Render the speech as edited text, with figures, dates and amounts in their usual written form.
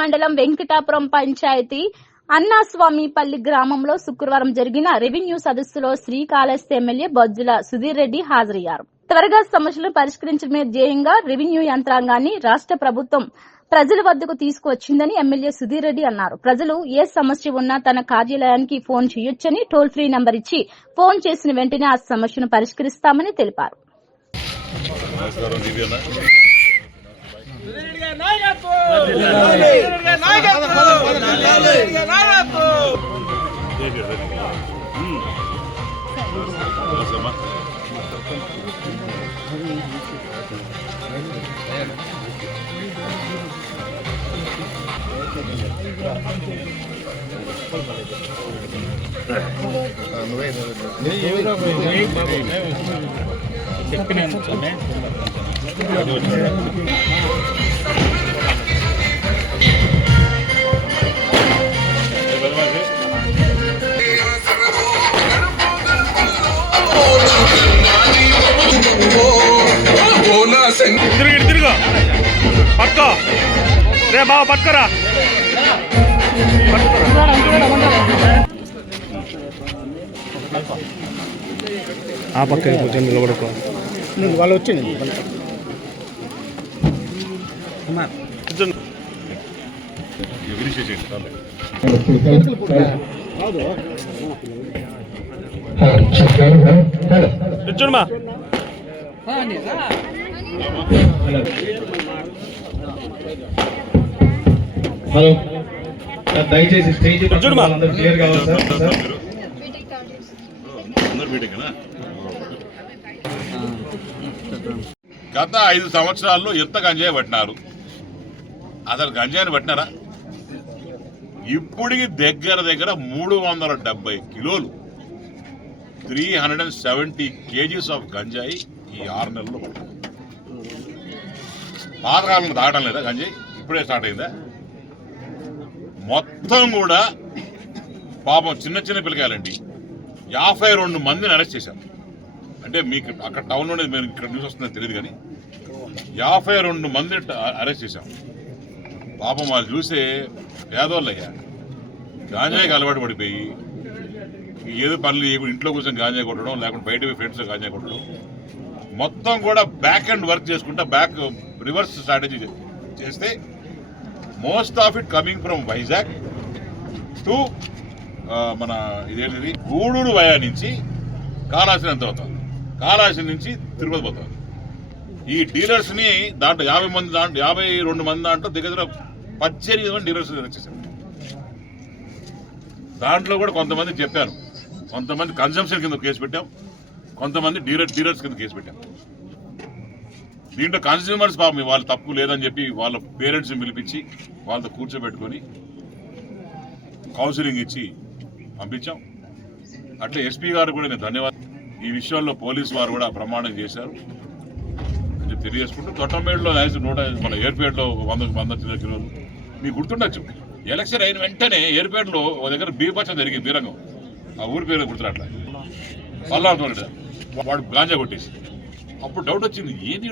మండలం వెంకటాపురం పంచాయతీ అన్నాస్వామిపల్లి గ్రామంలో శుక్రవారం జరిగిన రెవెన్యూ సదస్సులో శ్రీకాళహస్తి ఎమ్మెల్యే బొజ్జల సుధీర్ రెడ్డి హాజరయ్యారు. త్వరగా సమస్యలను పరిష్కరించడమే ధ్యేయంగా రెవెన్యూ యంత్రాంగాన్ని రాష్ట్ర ప్రభుత్వం ప్రజల వద్దకు తీసుకువచ్చిందని ఎమ్మెల్యే సుధీర్ రెడ్డి అన్నారు. ప్రజలు ఏ సమస్య ఉన్నా తన కార్యాలయానికి ఫోన్ చేయొచ్చని టోల్ ఫ్రీ నంబర్ ఇచ్చి ఫోన్ చేసిన వెంటనే ఆ సమస్యను పరిష్కరిస్తామని తెలిపారు. తిరుగు పక్క రే బాబా పక్కరా ఆ పక్క కొంచెం నిలబడుకో వాళ్ళు వచ్చింది చూడమా హలో దయచేసి స్టేజ్ అందరూ క్లియర్ కావాలి సార్. గత 5 సంవత్సరాల్లో ఎంత గంజాయి పట్టినారు? అసలు గంజాయిని పట్టినారా? ఇప్పటికి దగ్గర 370 కిలోలు 370 kgs ఆఫ్ గంజాయి ఈ 6 నెలల్లో పట్టారు. పాతకాలంలో దాటం లేదా గంజాయి? ఇప్పుడే స్టార్ట్ అయిందా? మొత్తం కూడా పాపం చిన్న పిల్లకాయలండి 52 మందిని అరెస్ట్ చేశారు. అంటే మీకు అక్కడ టౌన్లోనే మేము ఇక్కడ న్యూస్ వస్తుందని తెలియదు కానీ 52 మందిని అరెస్ట్ చేశాం. పాపం వాళ్ళు చూసే పేదోళ్ళయ్యా గాంజాయికి అలవాటు పడిపోయి ఏదో పనులు ఇంట్లో కూర్చొని గాంజాయి కొట్టడం, లేకుంటే బయట ఫ్రెండ్స్ గాంజాయి కొట్టడం, మొత్తం కూడా బ్యాక్ అండ్ వర్క్ చేసుకుంటా రివర్స్ స్ట్రాటజీ చేస్తే most of it coming from Vizag to మన ఇదేంటిది గూడూరు వయా నుంచి కాళహస్తి ఎంత అవుతుంది, కాళహస్తి నుంచి తిరుపతి పోతుంది. ఈ డీలర్స్ ని దాంట్లో 52 మంది దాంట్లో దగ్గర 18 మంది డీలర్స్ వచ్చేసారు. దాంట్లో కూడా కొంతమంది చెప్పారు, కొంతమంది కన్జంప్షన్ కింద కేసు పెట్టాం, కొంతమంది డీలర్స్ కింద కేసు పెట్టాం. దీంట్లో కన్స్యూమర్స్ పాపం వాళ్ళ తప్పు లేదని చెప్పి వాళ్ళ పేరెంట్స్ని పిలిపించి వాళ్ళతో కూర్చోబెట్టుకొని కౌన్సిలింగ్ ఇచ్చి పంపించాం. అట్లే ఎస్పీ గారు కూడా నేను ధన్యవాదాలు. ఈ విషయంలో పోలీసు వారు కూడా ప్రమాణం చేశారు అని చెప్పి తెలియజేసుకుంటూ తొట్టంపేటలో మన ఏర్పేటలో 100 కిలోలు మీకు గుర్తుండొచ్చు. ఎలక్షన్ అయిన వెంటనే ఏర్పేటలో ఒక దగ్గర బీపచ్చ జరిగింది, బీరంగం, ఆ ఊరి పేరు గుర్తురాట్లా, పల్లాడుతున్నాడు వాడు గాంజా కొట్టేసి. అప్పుడు డౌట్ వచ్చింది, ఏంది